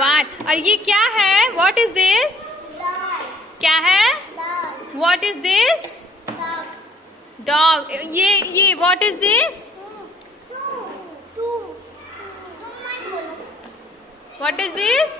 One. और ये क्या है? What is this? क्या है? What is this? डॉग। ये what is this? What is this?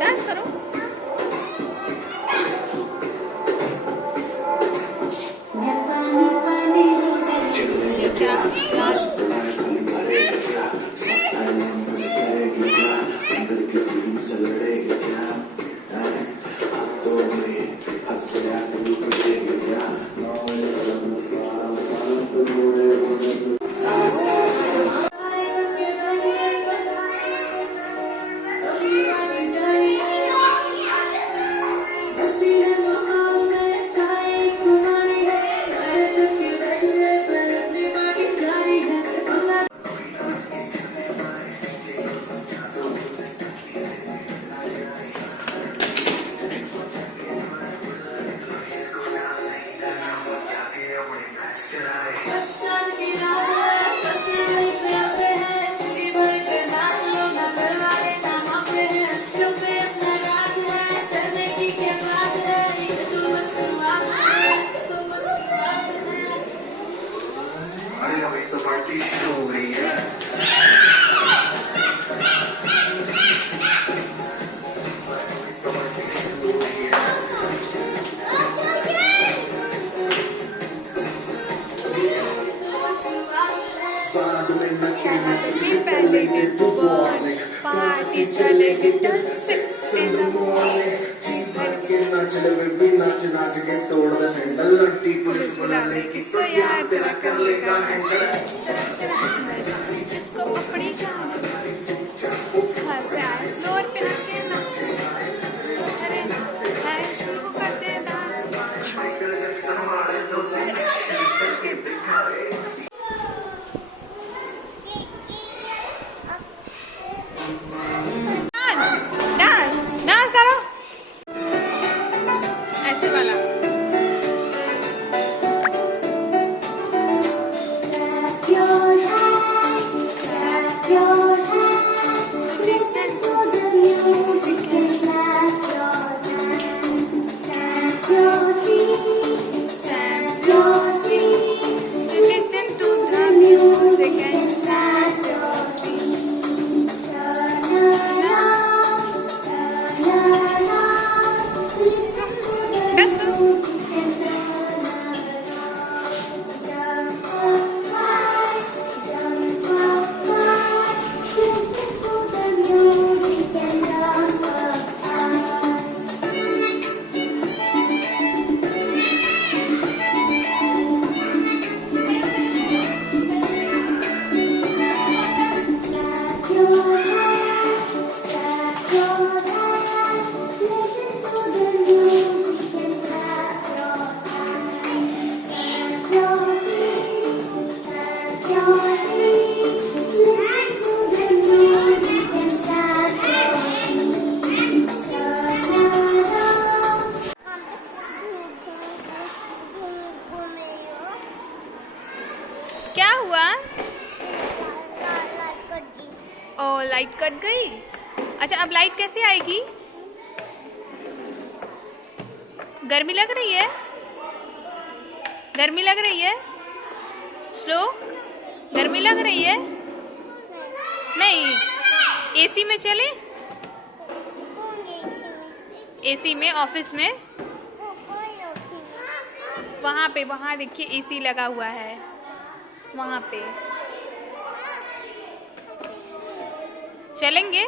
Dance करो। तो पार्टी शुरू हो गई है। पार्टी चलेगी till 6 in the morning। नाच नाच के तोड़ दे सैंडल, लट्टी पुलिस बुला लेगी तो यार तेरा कर लेगा हैंडल। जिसको अपनी जान घर पे आए फ्लोर पे आके नाच, अरे है शुरू कर देना। डांस डांस करो ऐसे वाला। क्या हुआ? ओ लाइट कट गई। अच्छा अब लाइट कैसे आएगी? गर्मी लग रही है? गर्मी लग रही है? स्लो गर्मी लग रही है? नहीं एसी में चले? एसी में ऑफिस में वहाँ देखिए एसी लगा हुआ है वहाँ पे। चलेंगे?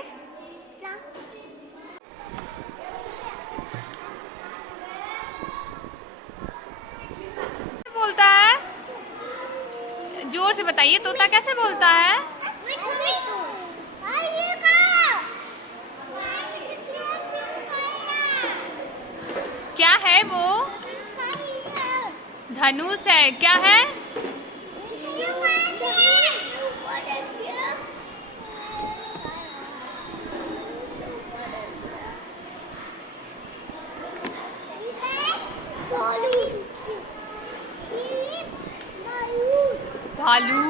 बोलता है जोर से बताइए, तोता कैसे बोलता है? क्या है वो? धनुष है। क्या है? भालू।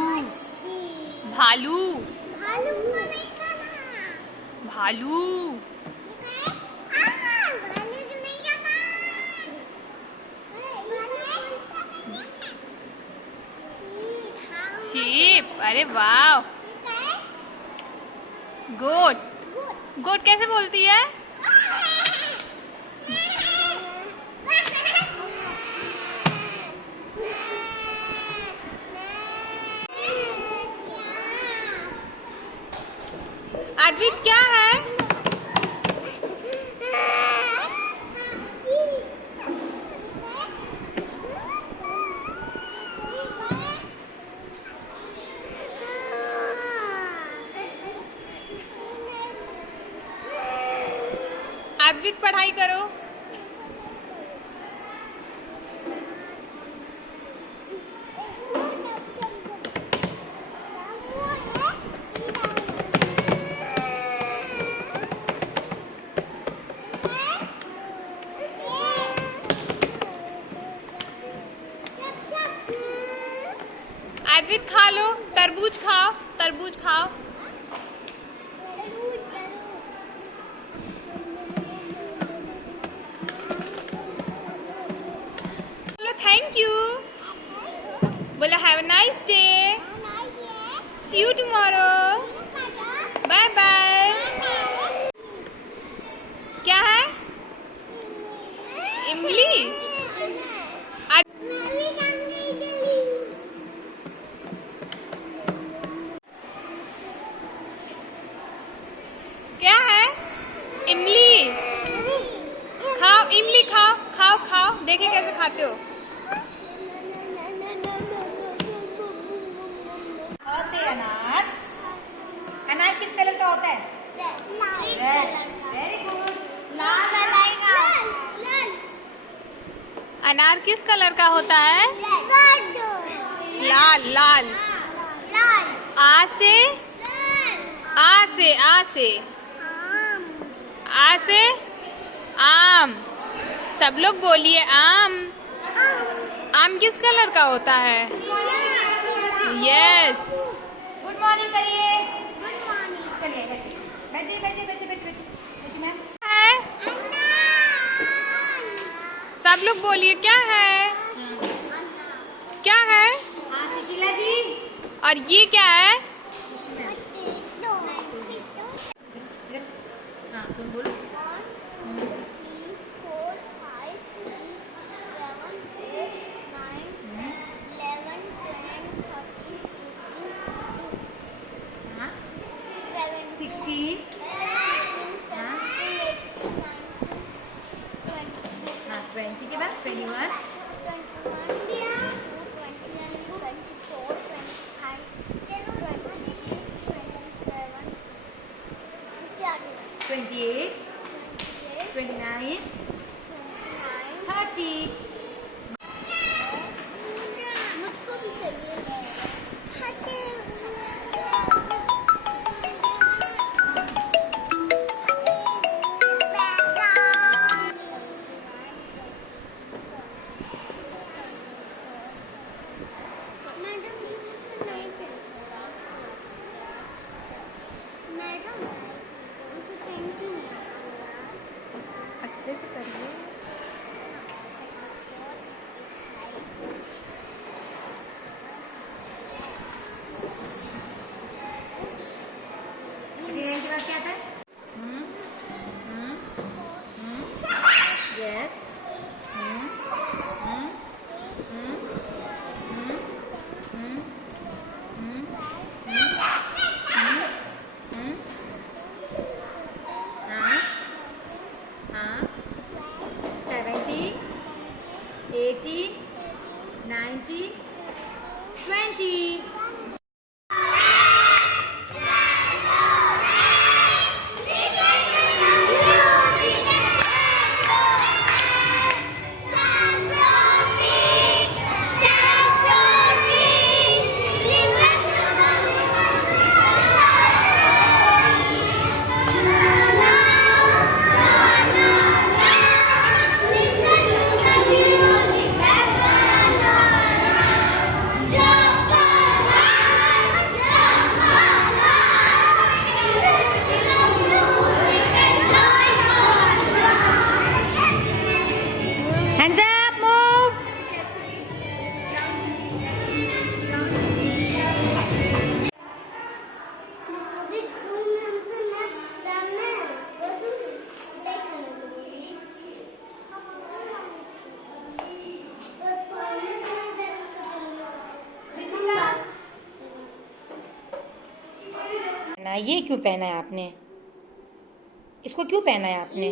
भालू। भालू। शीप। अरे वाह। गोट। गोट कैसे बोलती है? अद्वित क्या है? अद्वित पढ़ाई करो। अद्वित खा लो। तरबूज खाओ। तरबूज खाओ। बोलो थैंक यू। बोलो have a nice day. See you tomorrow. Bye bye. क्या है? इमली। क्या है? इमली। खाओ इमली खाओ। खाओ खाओ। देखिए कैसे खाते हो। से अनार। अनार किस कलर का होता है? Very good. अनार किस कलर का होता है? लाल। लाल। आ से। आ से। आ से। आ से आम। सब लोग बोलिए आम। आम किस कलर का होता है? यस। गुड मॉर्निंग करिए। Good morning. चलिए बैठिए बैठिए बैठिए बैठिए बैठिए मैम। है सब लोग बोलिए क्या है? क्या है? हाँ सुशीला जी। और ये क्या है? हाँ तुम बोलो। हाँ 16। हाँ 20 के बाद 21। Twenty-eight, 29, 30. मुझको भी चाहिए। मैडम मुझे पेंटिंग अच्छे से करिए। के बाद क्या आता है? Yes. हाँ 70, 80, 90, 20. हाँ, ये क्यों पहना है आपने? इसको क्यों पहना है आपने?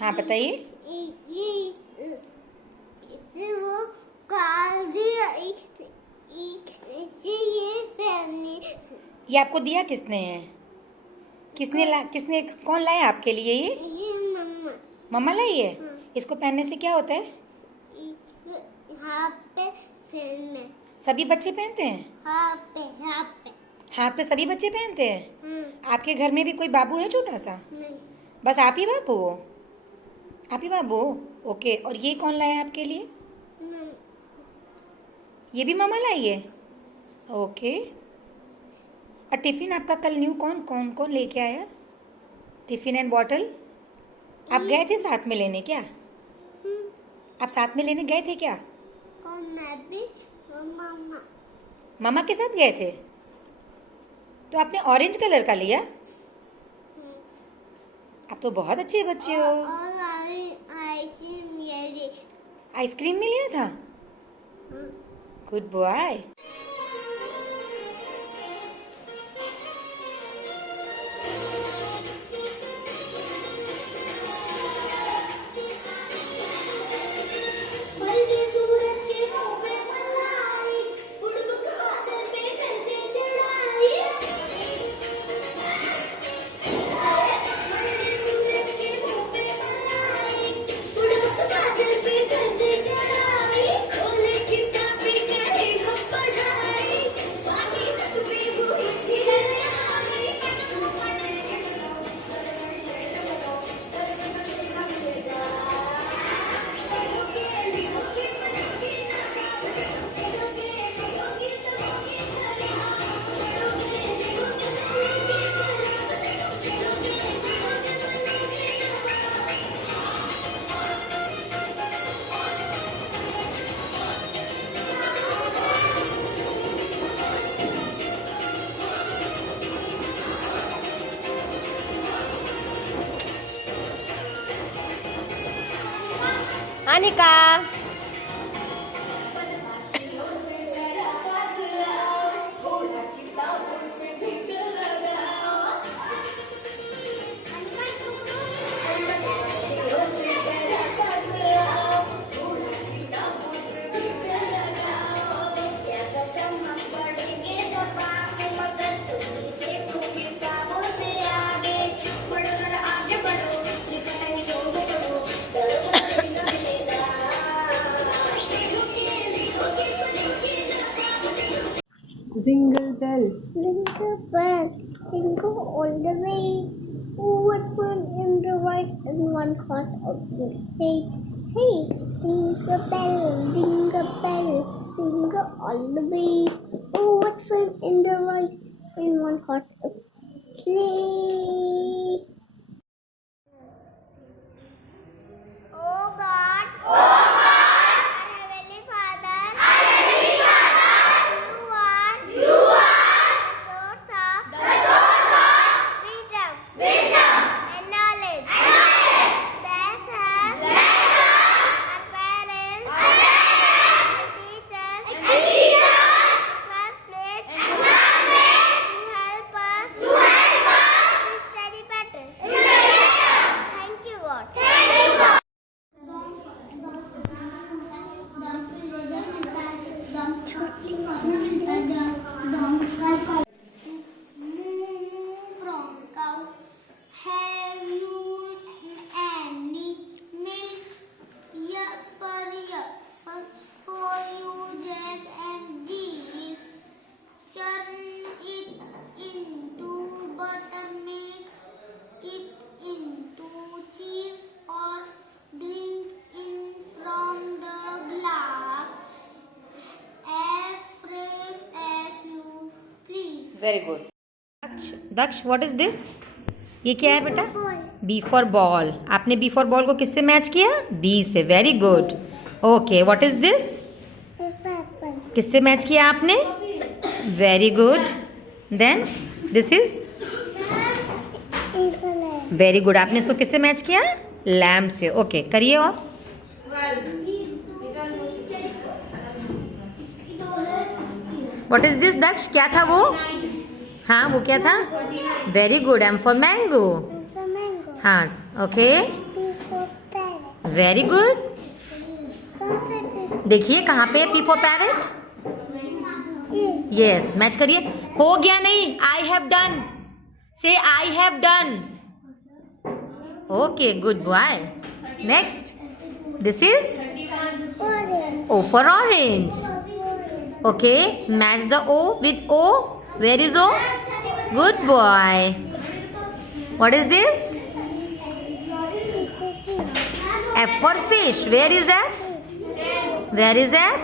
हाँ बताइए। इससे वो काली ये पहनी। ये आपको दिया किसने है? किसने कौन लाया आपके लिए ये? मम्मा। मम्मा लाई है। हाँ। इसको पहनने से क्या होता है? हाथ पे पहनने। सभी बच्चे पहनते हैं? हाथ पे हाथ पे सभी बच्चे पहनते हैं? हाँ। आपके घर में भी कोई बाबू है छोटा सा? नहीं। बस आप ही बाबू हो? आप ही बाबू हो? ओके। और ये कौन लाया आपके लिए? नहीं। ये भी मामा लाई है? ओके। और टिफिन आपका कल न्यू कौन लेके आया? टिफिन एंड बॉटल आप गए थे साथ में लेने क्या? आप साथ में लेने गए थे क्या? और मैं भी और मामा। मामा के साथ गए थे? तो आपने ऑरेंज कलर का लिया? आप तो बहुत अच्छे बच्चे हो। और आइसक्रीम ये ली। आइसक्रीम भी लिया था? Good boy. Anika Jingle bell. Jingle bell, jingle all the way. One foot in the right and one horse out the stage. Hey, jingle bell, jingle all the way. Oh, what fun in the right and one horse out the sleigh. Oh God, our Heavenly Father, you are the source of wisdom and knowledge. Bless us, our parents, our teachers, classmates, to help us study better. Thank you, God. From cow, have you any milk? Yes, for you, Jack and Jill. Churn it into butter, make it into cheese, or drink in from the glass as fresh as you please. Very good. Daksh what is this? ये क्या है बेटा? B for ball. आपने B for ball को किससे match किया? B से। Very good. Okay, what is this? किससे मैच किया आपने? Very good. Then this is very good. आपने इसको किससे मैच किया? लैम्प से। ओके, करिए और व्हाट इज दिस दक्ष? क्या था वो? हाँ वो क्या था? Very good, M for mango. for mango. हाँ okay, P for parrot. Very good. Parrot. देखिए कहाँ पे है P for parrot. Yes, match करिए. हो गया नहीं? I have done. Say I have done. Okay, good boy. Next, this is Orange. O for orange. Okay, match the O with O. Where is O? Good boy. What is this? F for fish. Where is F? Where is F?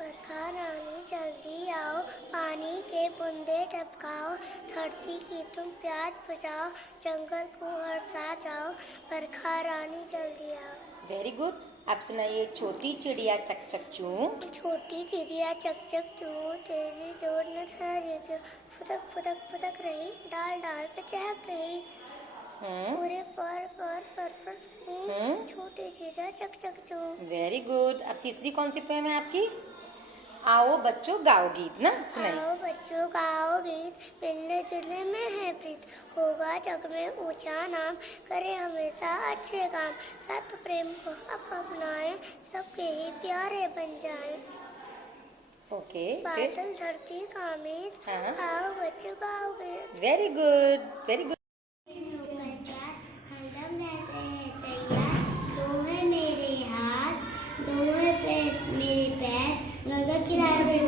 बरखा रानी जल्दी आओ, पानी के बूंदे टपकाओ, धरती की तुम प्यास बचाओ, जंगल को हर्षा जाओ, बरखा रानी जल्दी आओ. Very good. आप सुनाइए. छोटी चिड़िया चक चक चू. छोटी चिड़िया चक चक चू, तेरी जोर न ठहरी क्यों, फुदक फुदक फुदक रही, डाल डाल पे चहक रही, पूरे फर फर फर फर छोटी चिड़िया चक चक चू. Very good. अब तीसरी कौन सी पोएम है आपकी? आओ बच्चों गाओ गीत ना. सुनाइए. आओ बच्चों गाओ गीत, मिलने जुलने में है प्रीत, होगा जग में ऊंचा नाम, करे हमेशा अच्छे काम, सत प्रेम को अब अपनाए, सबके ही प्यारे बन जाए. ओके. बादल धरती का मीत, हाँ. आओ बच्चों गाओ गीत. Very good, very good. हरदम रहते हैं तैयार, दो है मेरे हाथ, दो है मेरे पैर, नगर किनारे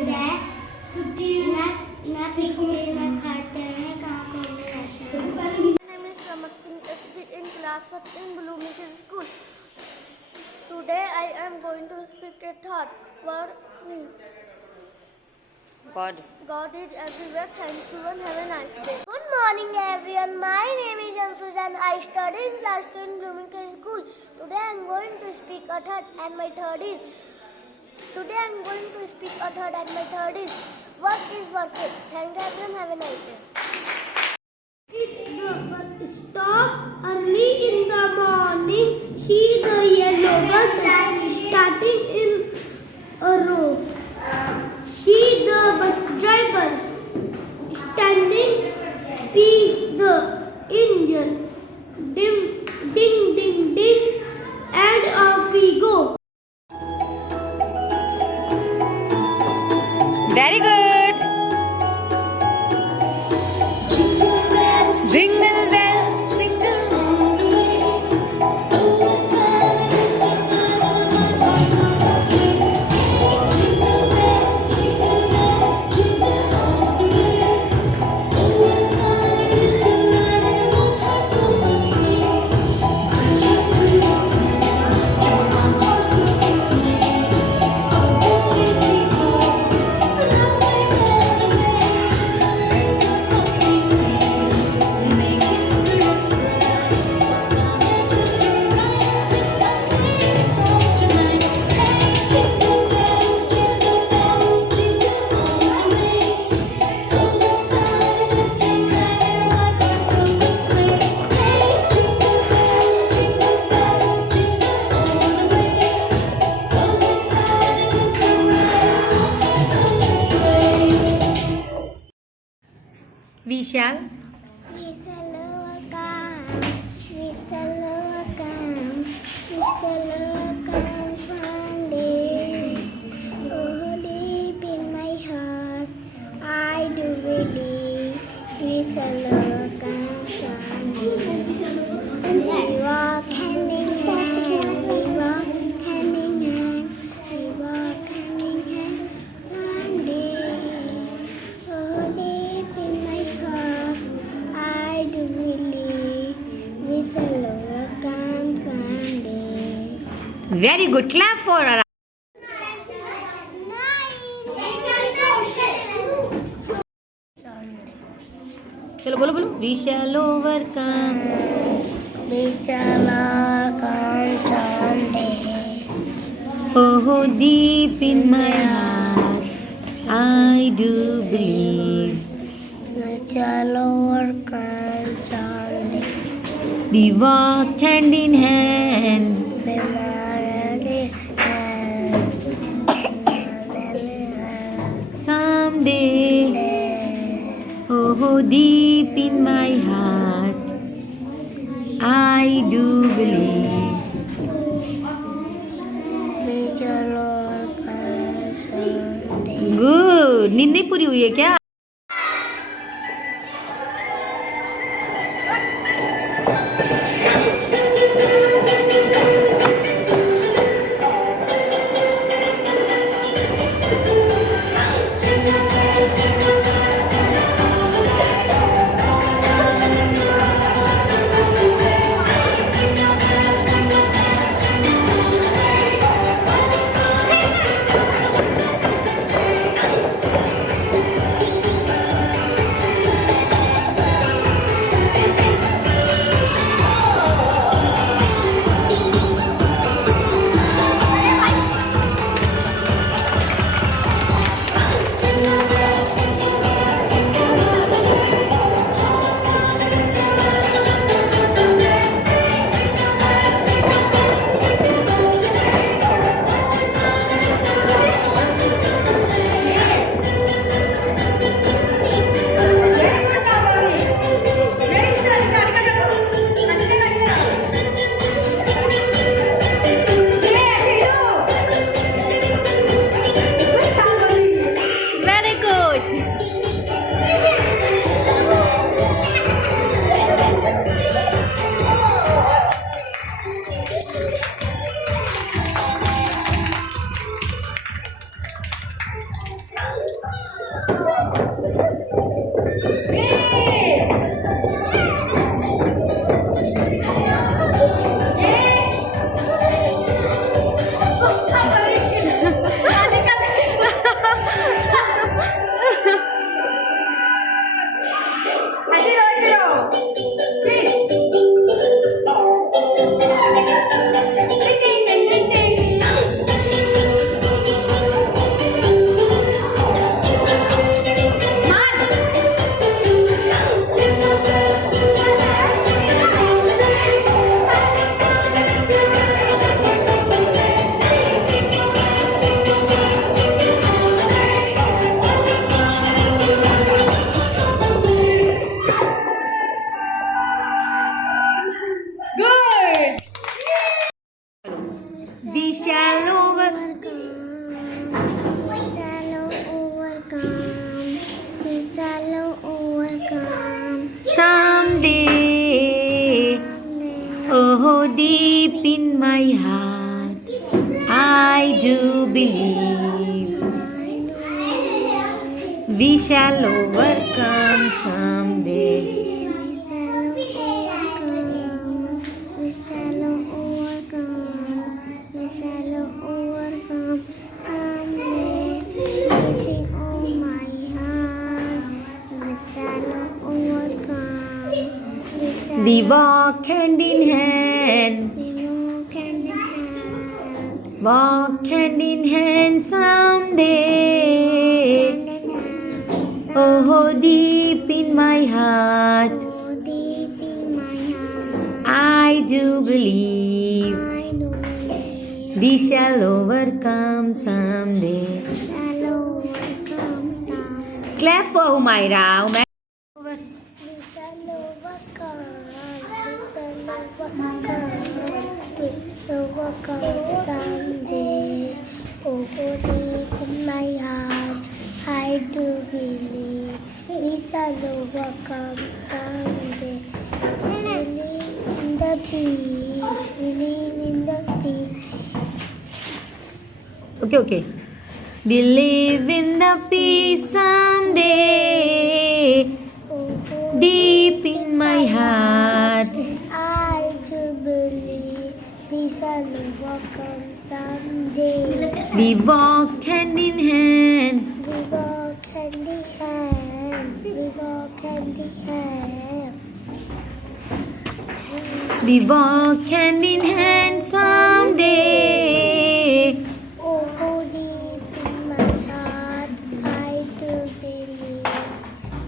ना पीछे ना खाते हैं, कांपे में रहते हैं. My name is Ramastin, studied in class 1 in Bloomington School. Today I am going to speak a thought for me. God is everywhere. Thank you and have a nice day. Good morning everyone. My name is Ansuja and I study in class 2 in Bloomington School. Today I am going to speak a thought and my third is. Today I am going to speak a third and my third is. What is worship? Thank you everyone. Have a nice day. Stop early in the morning. See the yellow bus starting in a row. See the bus driver standing. See the engine. Ding, ding, ding, ding. And off we go. Very good. Jingle bells, jingle all the way. Jingle bells, jingle all the way. Jingle bells, jingle all the way. Oh, what is the matter? What has so much weight? I should be on my horse open sleigh. Always we go, laughing all the way. Birds are talking free, making spirits bright. But now let us be right, sing a sleighing song tonight. Hey, jingle bells, jingle all the way. Oh, what fun it is to ride in one horse open sleigh. Hey, jingle bells, jingle all the way. Oh, what fun it is to ride in one horse open sleigh. We shall. We shall overcome. We shall overcome. We shall overcome someday. Oh, deep in my heart, I do believe we shall overcome someday. We walk hand in hand. We walk hand in hand. We walk hand in hand one day. Oh, deep in my heart, I do believe we shall overcome someday. Very good. Clap for her. चलो बोलो बोलो. We shall overcome. We shall overcome someday. Oh, deep in my heart, I do believe. We shall overcome someday. We walked hand in hand. We will hand. deep in my heart, I do believe. Good. नींद नहीं पूरी हुई है क्या? We shall overcome someday. Oh, deep in my heart, I do believe we shall overcome someday. We walk hand in hand, walk hand in hand someday. Oh, deep in my heart, I do believe we shall overcome someday. Clap for Humaira. Overcome someday. Oh, deep in my heart, I do believe we shall overcome someday. Believe in the peace, believe in the peace. Okay. Believe in the peace someday. Deep in my heart, I do believe we shall overcome someday. we walk hand in hand. We walk hand in hand. We walk hand in hand. We walk hand in hand someday. Oh, deep in my heart, I do believe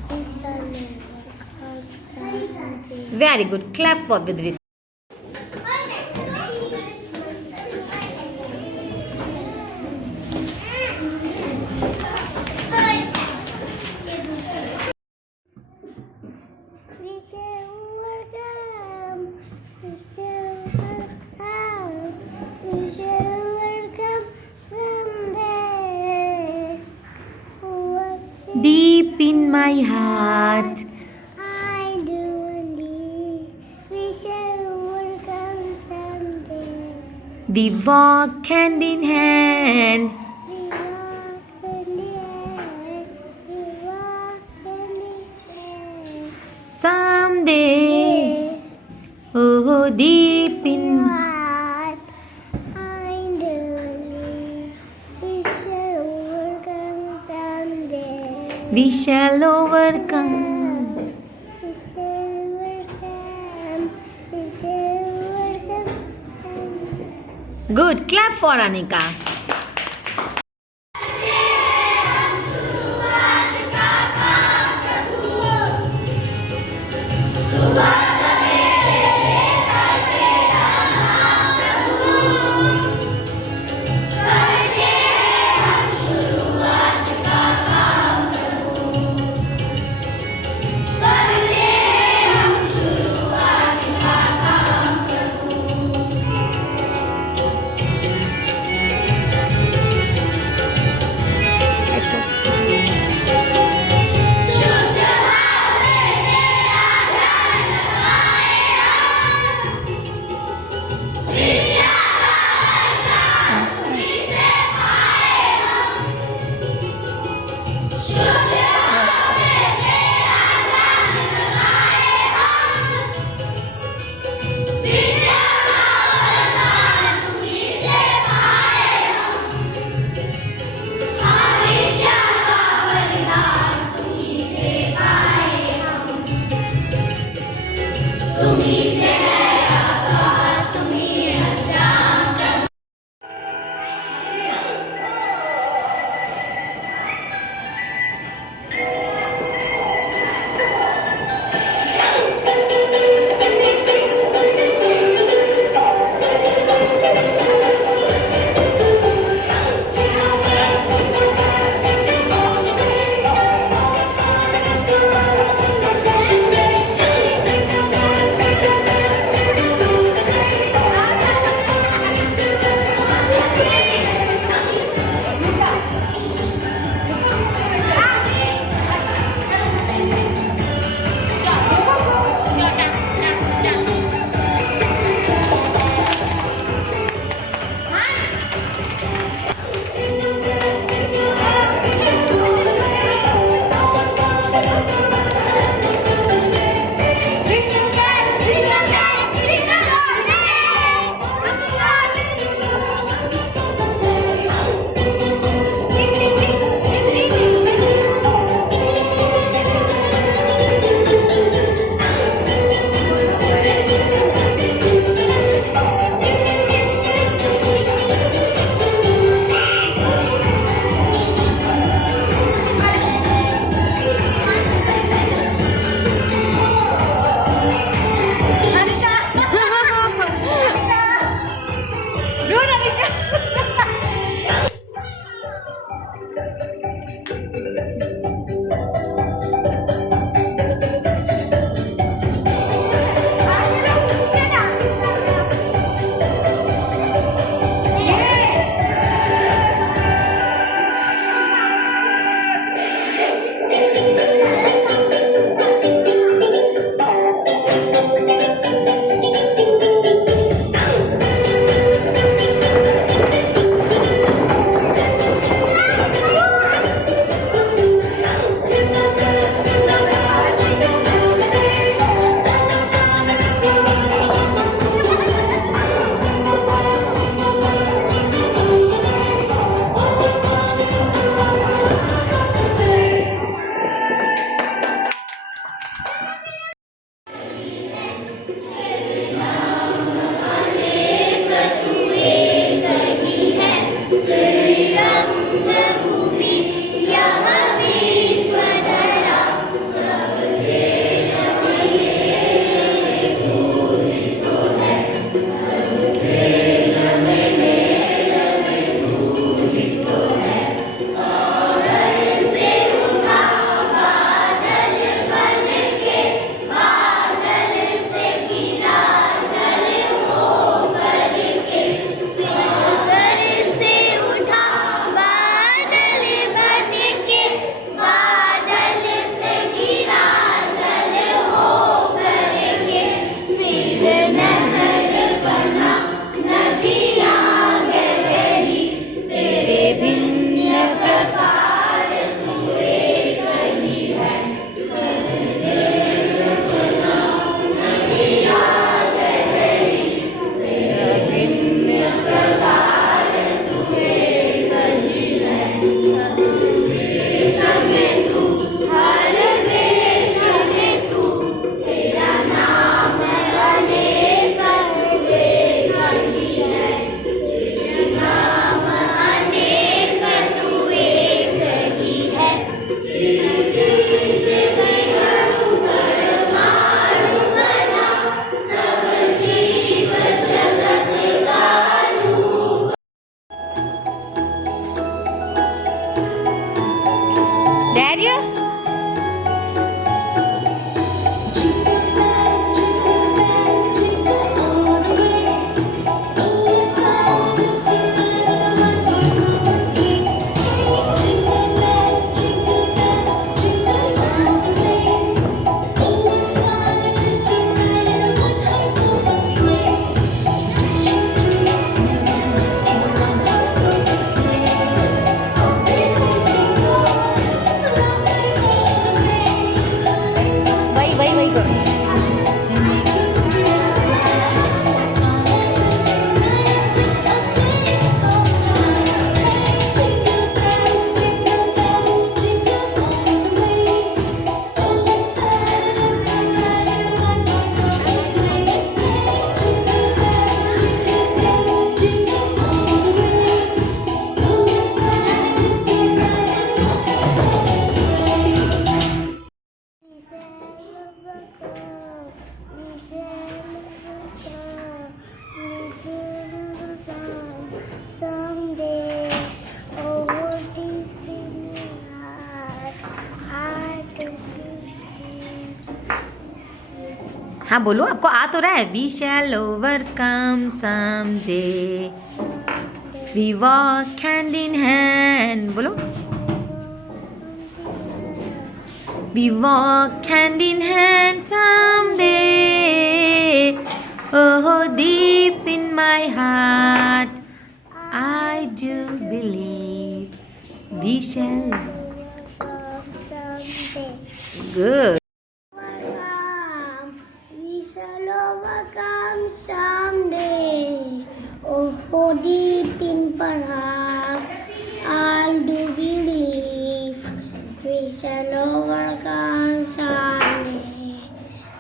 we shall overcome someday. Very good. Clap for Vidris. in my heart. I do believe we shall overcome someday. We walk hand in hand. We walk in the air, we walk in this air. Someday, oh, deep in Heart, I do believe we shall overcome someday. we shall overcome. We shall overcome. We shall overcome. Good. Clap for Anika. हाँ बोलो, आपको आ तो रहा है. We shall overcome someday. We walk hand in hand. बोलो. We walk hand in hand someday. Oh, deep in my heart, I do believe we shall. Good. We shall overcome someday. Oh, deep in perhaps I'll do believe we shall overcome someday.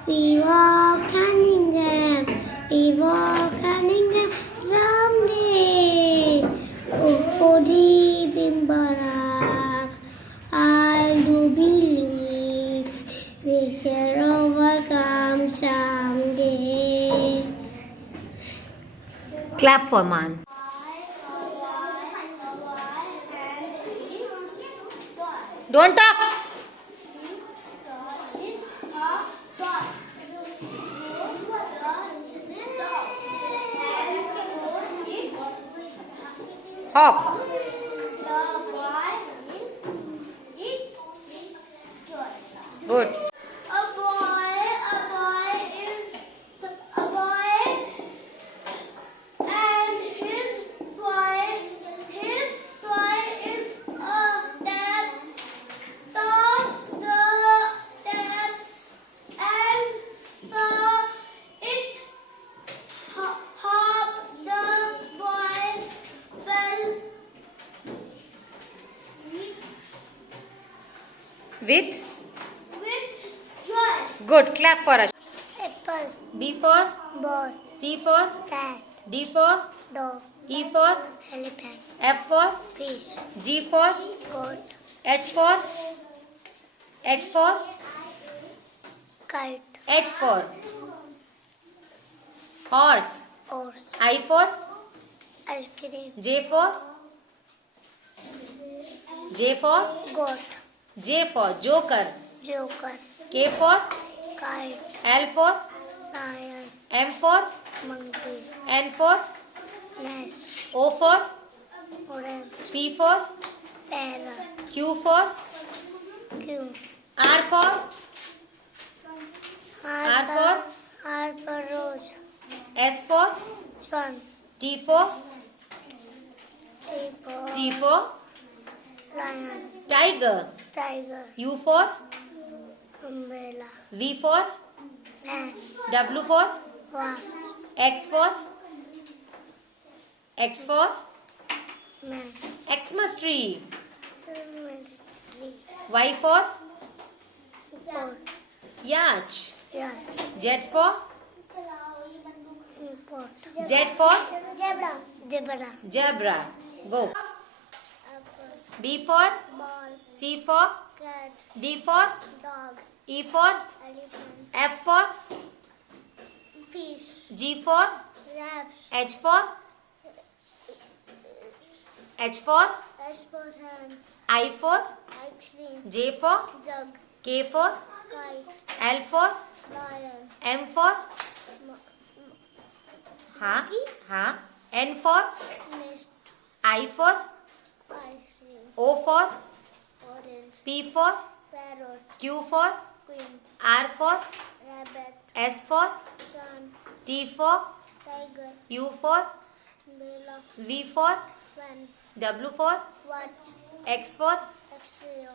We walk hand in hand. We walk hand in hand someday. Oh, deep in perhaps I do believe we shall overcome someday. Clap for Man. Don't talk. Hop. Good. A boy is a boy, and his toy is a dad. Tossed the dad and saw it hop. The boy fell With. with joy. Good. Clap for us. Apple, B for. ball, C for. cat, D for. dog, E for. elephant, F for. fish, G for. goat, H for. H for. kite, H for. Horse. horse, I for. ice cream, J for. J for. goat, J for. Joker. joker, K for. kite, L for. lion, M for. monkey, N for. nest, O for. orange, P for. parrot, Q for. Q, R for. harper, harper rose, S for. sun, T for. hippo, T for. lion, Tiger. tiger, U for. umbrella, V for. man, W for. wasp, X for. X for. man, Xmas tree. tree, Y for. goat, Yacht. yes, Z for. import, Z for. zebra, zebra, Zebra. Go. apple, B for. ball, C for. cat, D for. dog, E for. elephant, F for. fish, G for. rabbit, H for. H for. S for hand, I for. ice cream, J for. jug, K for. kite, L for. lion, M for. हाँ monkey, हाँ. N for. nest, I for. ice cream, O for. orange, P for. parrot, Q for. queen, R for. rabbit, S for. sun, T for. tiger, U for. umbrella, V for. fan, W for. watch, X for. X-ray,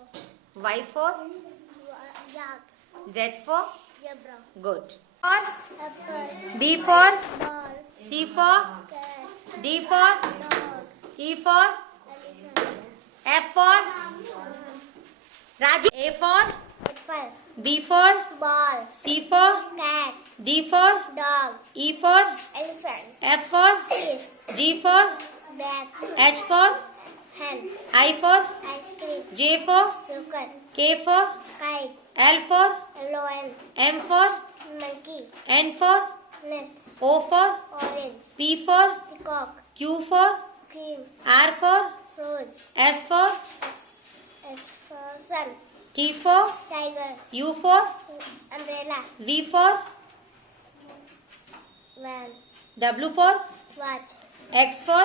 Y for. yak, Z for. zebra, Good. For. apple, B for. ball, C for. cat, D for. dog, E for. elephant, F for. Raju. A for. apple, B for. ball, C for. cat, D for. dog, E for. elephant, F for. fish, G for. bat, H for. hen, I for. ice cream, J for. yogurt, K for. kite, L for. lion, M for. monkey, N for. nest, O for. orange, P for. peacock, Q for. cream, R for. rose, S for. S for sun, T for. tiger, U for. umbrella, V for. Van. W for Watch. X for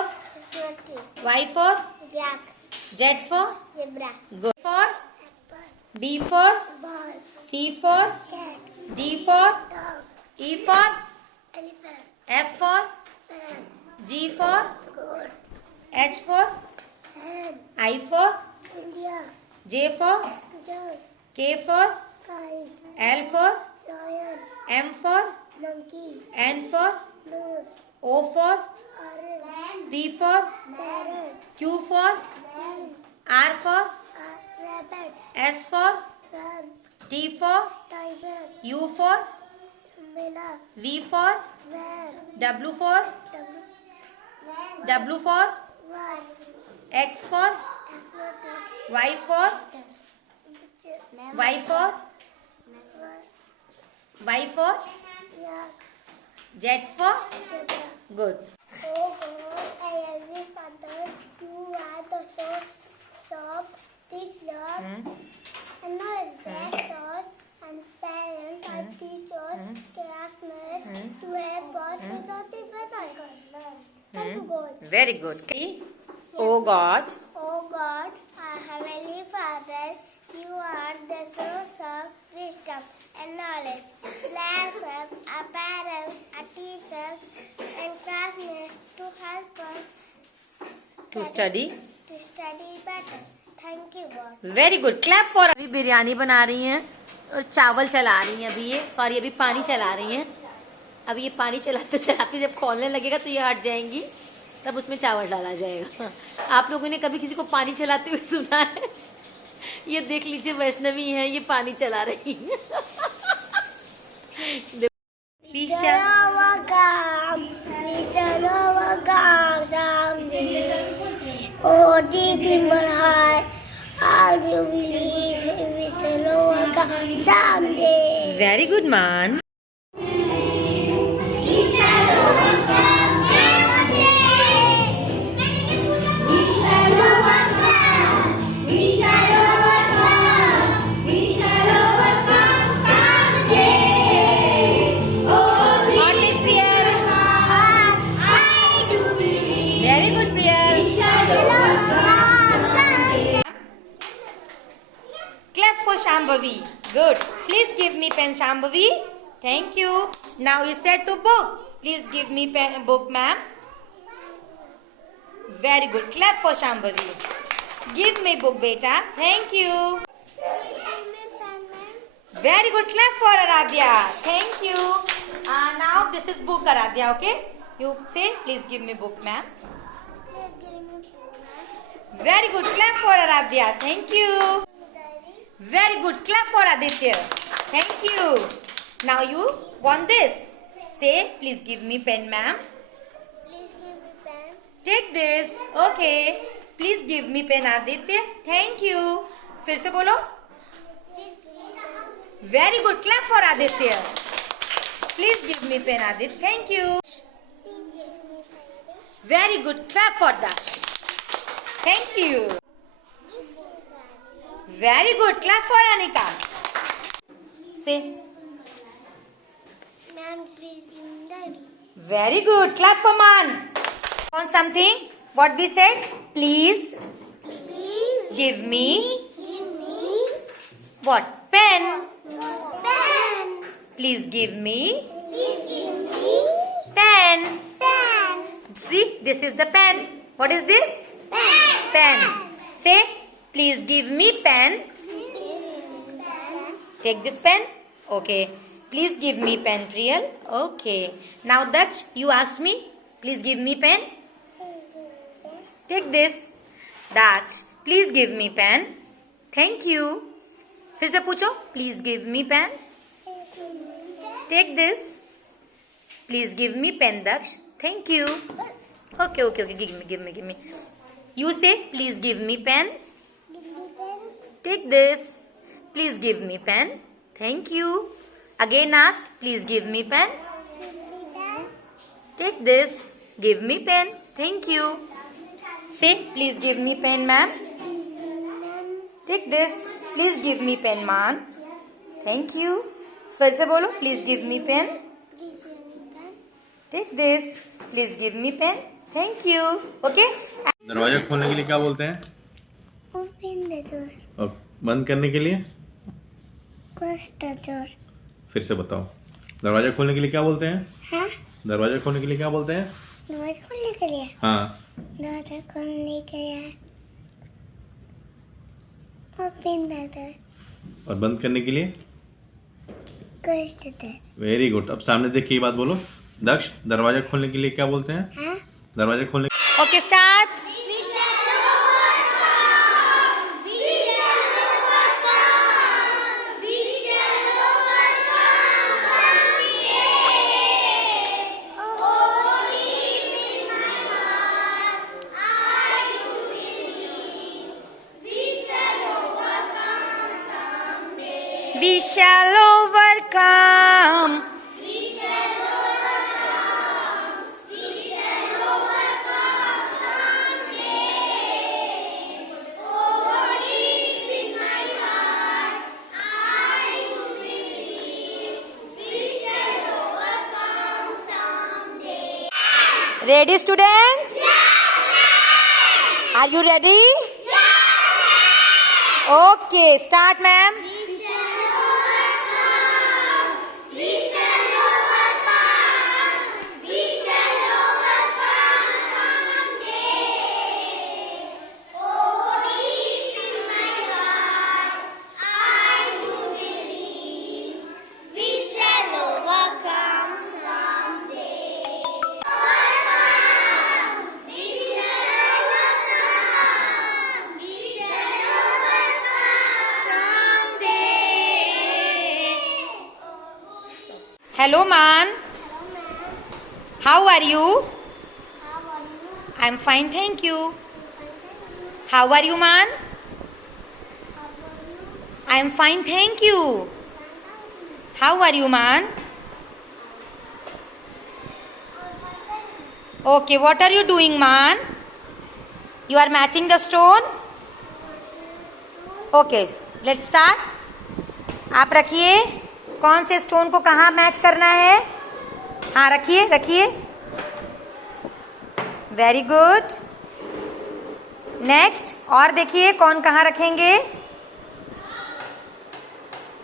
Monkey. Y for Jack. Z for Zebra. good for Apple. B for Ball. C for Cat. D for Dog. E for Elephant. F for Fan. G for Goat. H for Hen. I for India. J for Jug. K for Kite. L for Lion. M for Monkey. N for Nose. O for Orange. P for Parrot. Q for Hen. R for Rabbit. S for Sun. T for Tiger. U for Mila. V for Van. W for W for Watch. X for Aquatic. Y for Y for Y for Yak. Z for Zebra. good. Oh God, I am the father. You are the shop. This lot. And our doctors and parents and teachers, classmates, to help us with our different. Thank you, God. Very good. Oh God, Oh God, our Heavenly Father, you are the source of wisdom and knowledge. Bless us, our parents, our teachers, and classmates to help us to study. better. Thank you, God. Very good clap for अभी बिरयानी बना रही हैं और चावल चला रही हैं अभी ये सॉरी अभी पानी चला रही हैं अभी ये पानी चलाते चलाते जब खोलने लगेगा तो ये हट जाएंगी तब उसमें चावल डाला जाएगा आप लोगों ने कभी किसी को पानी चलाते हुए सुना है ये देख लीजिए वैष्णवी है ये पानी चला रही है Oh, deep in my heart, how do you believe we shall overcome someday? Very good मान We shall overcome someday. We shall overcome. We shall overcome. We shall overcome someday. Oh, What is Priyal? I do believe. Very good Priyal We shall overcome someday. Clap for Shambhavi. Good. Please give me pen, Shambhavi. Thank you. Now you said to book. Please give me pen, book, ma'am. Very good. Clap for Shambhavi. Give me book, beta. Thank you. Very good. Clap for Aradhya. Thank you. Now this is book, Aradhya. Okay. You say, please give me book, ma'am. Very good. Clap for Aradhya. Thank you. Very good. Clap for Aditya. Thank you. Now you want this. Say, please give me pen, ma'am. Please give me pen. Take this. Okay. Please give me pen, Aditya. Thank you. फिर से बोलो. Please give me pen. Very good. Clap for Aditya. Please give me pen, Aditya. Thank you. Please give me pen. Very good. Clap for that. Thank you. Very good. Clap for Anika. Say. Ma'am, please give me diary. Very good. Clap for Man. Want something? What we said? Please Please give me give me what? Pen. pen. Please give me Please give me pen. pen. See, this is the pen. What is this? Pen. Pen. Say, please give me pen. Please give me pen. Take this pen. Okay. Please give me pen, Priyal. Okay. Now, Daksh, you ask me. Please give me pen. Take this. Daksh, please give me pen. Thank you. फिर से पूछो. Please give me pen. Take this. Please give me pen, Daksh. Thank you. Okay. Give me. You say, please give me pen. Give me pen. Take this. Please give me pen. Thank you. Again ask, please give me pen. Give me pen. Take this. Give me pen. Thank you. Say, please give me pen, ma'am. Please give me pen. Take this. Please give me pen, ma'am. Thank you. फिर से बोलो, please give me pen. Please give me pen. Take this, please give me pen, thank you. Okay, दरवाजा खोलने के लिए क्या बोलते हैं? Open the door. और बंद करने के लिए? Close the door. फिर से बताओ, दरवाजा खोलने के लिए क्या बोलते हैं? हाँ? दरवाजा खोलने के लिए क्या बोलते हैं? दरवाजा खोलने के लिए? हाँ, दरवाजा खोलने के लिए Open the door. और बंद करने के लिए? Close the door. Very good. अब सामने देख के ये बात बोलो, दक्ष दरवाजा खोलने के लिए क्या बोलते हैं? हाँ? दरवाजा खोलने okay start. We shall overcome. Ready, students? Are you ready? Okay, start, ma'am. Hello, man. How are you? I'm fine, thank you. How are you, man? I'm fine, thank you. How are you, man? Okay, what are you doing, man? You are matching the stone? Okay, let's start. आप रखिए, कौन से stone को कहाँ match करना है? हाँ, रखिए रखिए। Very good. नेक्स्ट, और देखिए कौन कहाँ रखेंगे।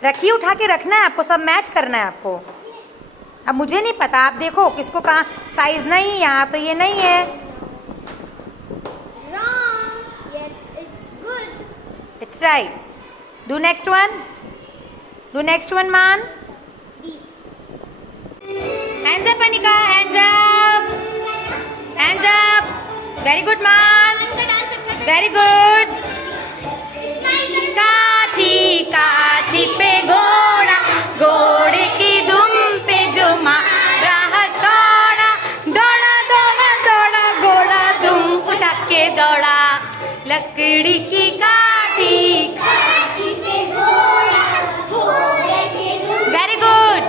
रखिए, उठा के रखना है आपको, सब मैच करना है आपको। अब मुझे नहीं पता, आप देखो किसको कहाँ साइज नहीं, यहाँ तो ये नहीं है। Wrong. Yes, it's good. It's right. Do next one. Do next one, man. Hands up, Anika. Hands up. Hands up. Very good, man. Very good. काठी काठी पे घोड़ा, घोड़े की दुम पे जो मारा हथौड़ा, दौड़ा दौड़ा दौड़ा घोड़ा दुम उठा के दौड़ा, लकड़ी की काठी काठी पे घोड़ा, very good.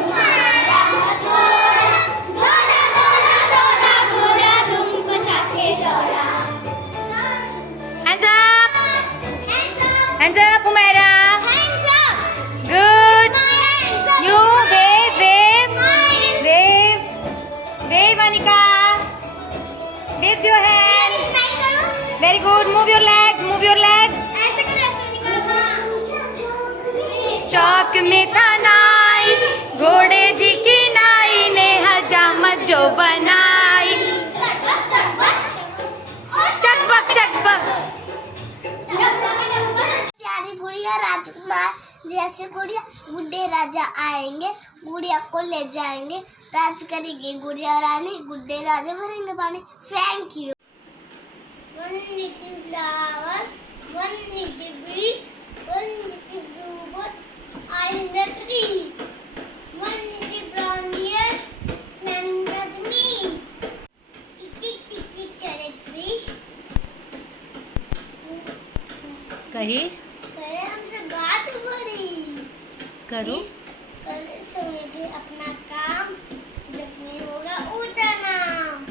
Hands up. Hands up, Umaira. Good. You wave, wave, wave, wave, Anika. Wave your hand. Very good. Move your legs. Move your legs. चौक में तनाई, घोड़े जी की नाई ने हजामत जो बनाई। चकबक चकबक। प्यारी गुड़िया राजकुमार जैसे गुड़िया, गुड्डे राजा आएंगे, गुड़िया को ले जाएंगे, राज करेंगे गुड़िया रानी, गुड्डे राजा भरेंगे पानी। Thank you. One little flower, one little bee, one little bluebird in the tree. One little brown deer smelling at me. Tick tick tick tick cherry. कहिए, हमसे बात हो रही। करो। कल समय भी अपना काम जब में होगा उतर